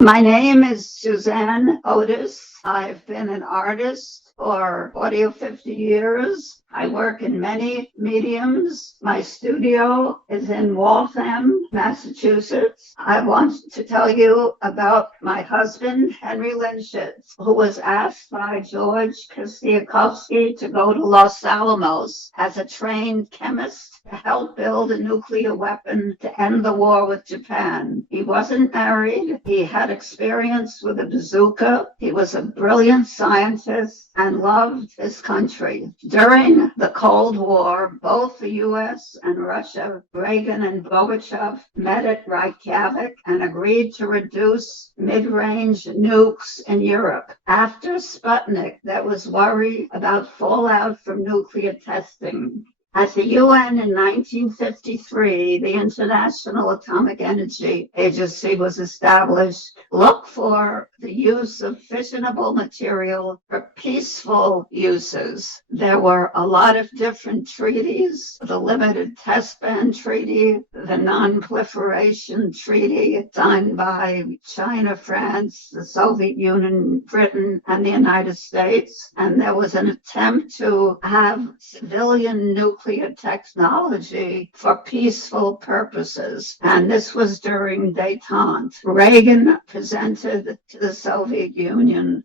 My name is Suzanne Otis. I've been an artist for 40 or 50 years. I work in many mediums. My studio is in Waltham, Massachusetts. I want to tell you about my husband, Henry Lynshitz, who was asked by George Kostiakowski to go to Los Alamos as a trained chemist to help build a nuclear weapon to end the war with Japan. He wasn't married. He had experience with a bazooka. He was a brilliant scientist and loved his country. During the Cold War, both the U.S. and Russia, Reagan and Gorbachev, met at Reykjavik and agreed to reduce mid-range nukes in Europe. After Sputnik, there was worry about fallout from nuclear testing. At the UN in 1953, the International Atomic Energy Agency was established. Look for the use of fissionable material for peaceful uses. There were a lot of different treaties: the Limited Test Ban Treaty, the Non-Proliferation Treaty signed by China, France, the Soviet Union, Britain, and the United States. And there was an attempt to have civilian nuclear technology for peaceful purposes. And this was during détente. Reagan presented to the Soviet Union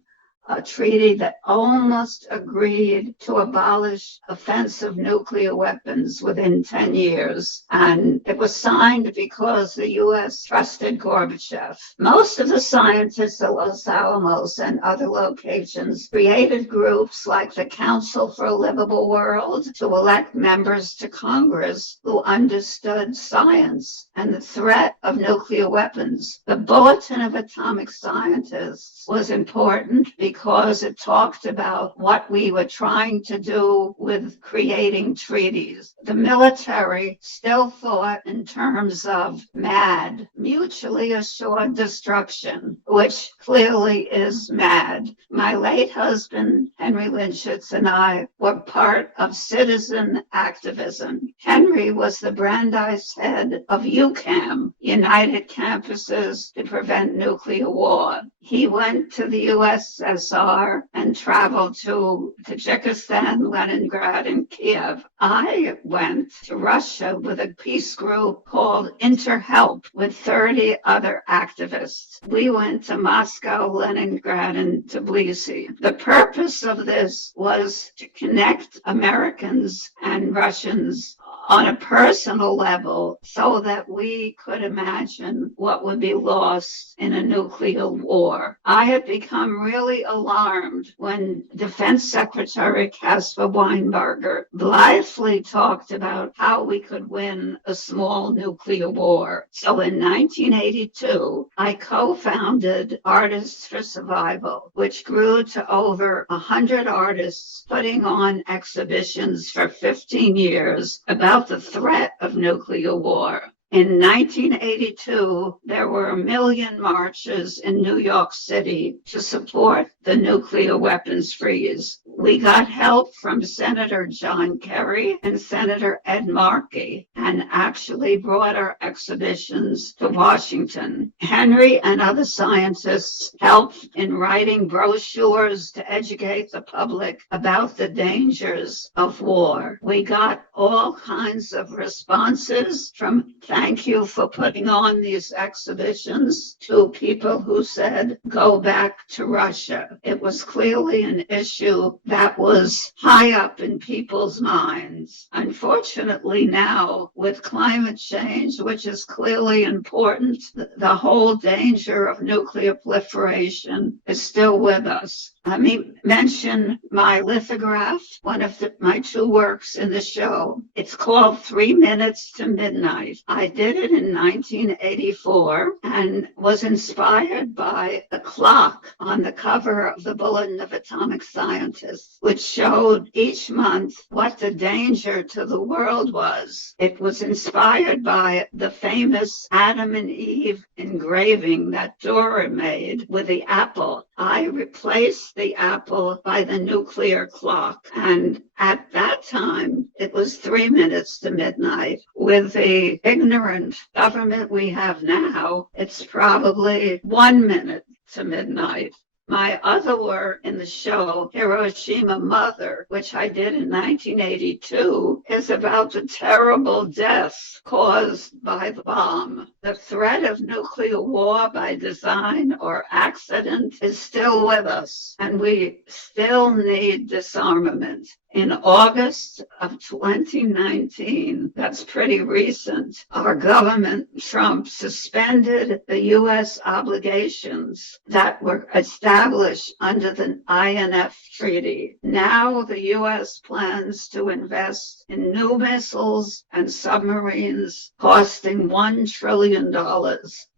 a treaty that almost agreed to abolish offensive nuclear weapons within 10 years. And it was signed because the U.S. trusted Gorbachev. Most of the scientists at Los Alamos and other locations created groups like the Council for a Livable World to elect members to Congress who understood science and the threat of nuclear weapons. The Bulletin of Atomic Scientists was important because it talked about what we were trying to do with creating treaties. The military still thought in terms of MAD, mutually assured destruction, which clearly is MAD. My late husband, Henry Lynshitz, and I were part of citizen activism. Henry was the Brandeis head of UCAM, United Campuses to Prevent Nuclear War. He went to the USSR and traveled to Tajikistan, Leningrad, and Kiev. I went to Russia with a peace group called InterHelp with 30 other activists. We went to Moscow, Leningrad, and Tbilisi. The purpose of this was to connect Americans and Russians on a personal level so that we could imagine what would be lost in a nuclear war. I had become really alarmed when Defense Secretary Caspar Weinberger blithely talked about how we could win a small nuclear war. So in 1982, I co-founded Artists for Survival, which grew to over 100 artists putting on exhibitions for 15 years about the threat of nuclear war. In 1982, there were 1 million marches in New York City to support the nuclear weapons freeze. We got help from Senator John Kerry and Senator Ed Markey and actually brought our exhibitions to Washington. Henry and other scientists helped in writing brochures to educate the public about the dangers of war. We got all kinds of responses from thank you for putting on these exhibitions to people who said, go back to Russia. It was clearly an issue that was high up in people's minds. Unfortunately, now with climate change, which is clearly important, the whole danger of nuclear proliferation is still with us. Let me mention my lithograph, one of my two works in the show. It's called 3 Minutes to Midnight. I did it in 1984 and was inspired by the clock on the cover of the Bulletin of Atomic Scientists. Earth, which showed each month what the danger to the world was. It was inspired by the famous Adam and Eve engraving that Dora made with the apple. I replaced the apple by the nuclear clock, and at that time, it was 3 minutes to midnight. With the ignorant government we have now, it's probably 1 minute to midnight. My other work in the show, Hiroshima Mother, which I did in 1982, is about the terrible deaths caused by the bomb. The threat of nuclear war by design or accident is still with us, and we still need disarmament. In August of 2019, that's pretty recent, our government, Trump, suspended the U.S. obligations that were established under the INF Treaty. Now the U.S. plans to invest in new missiles and submarines costing $1 trillion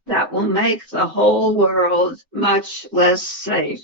that will make the whole world much less safe.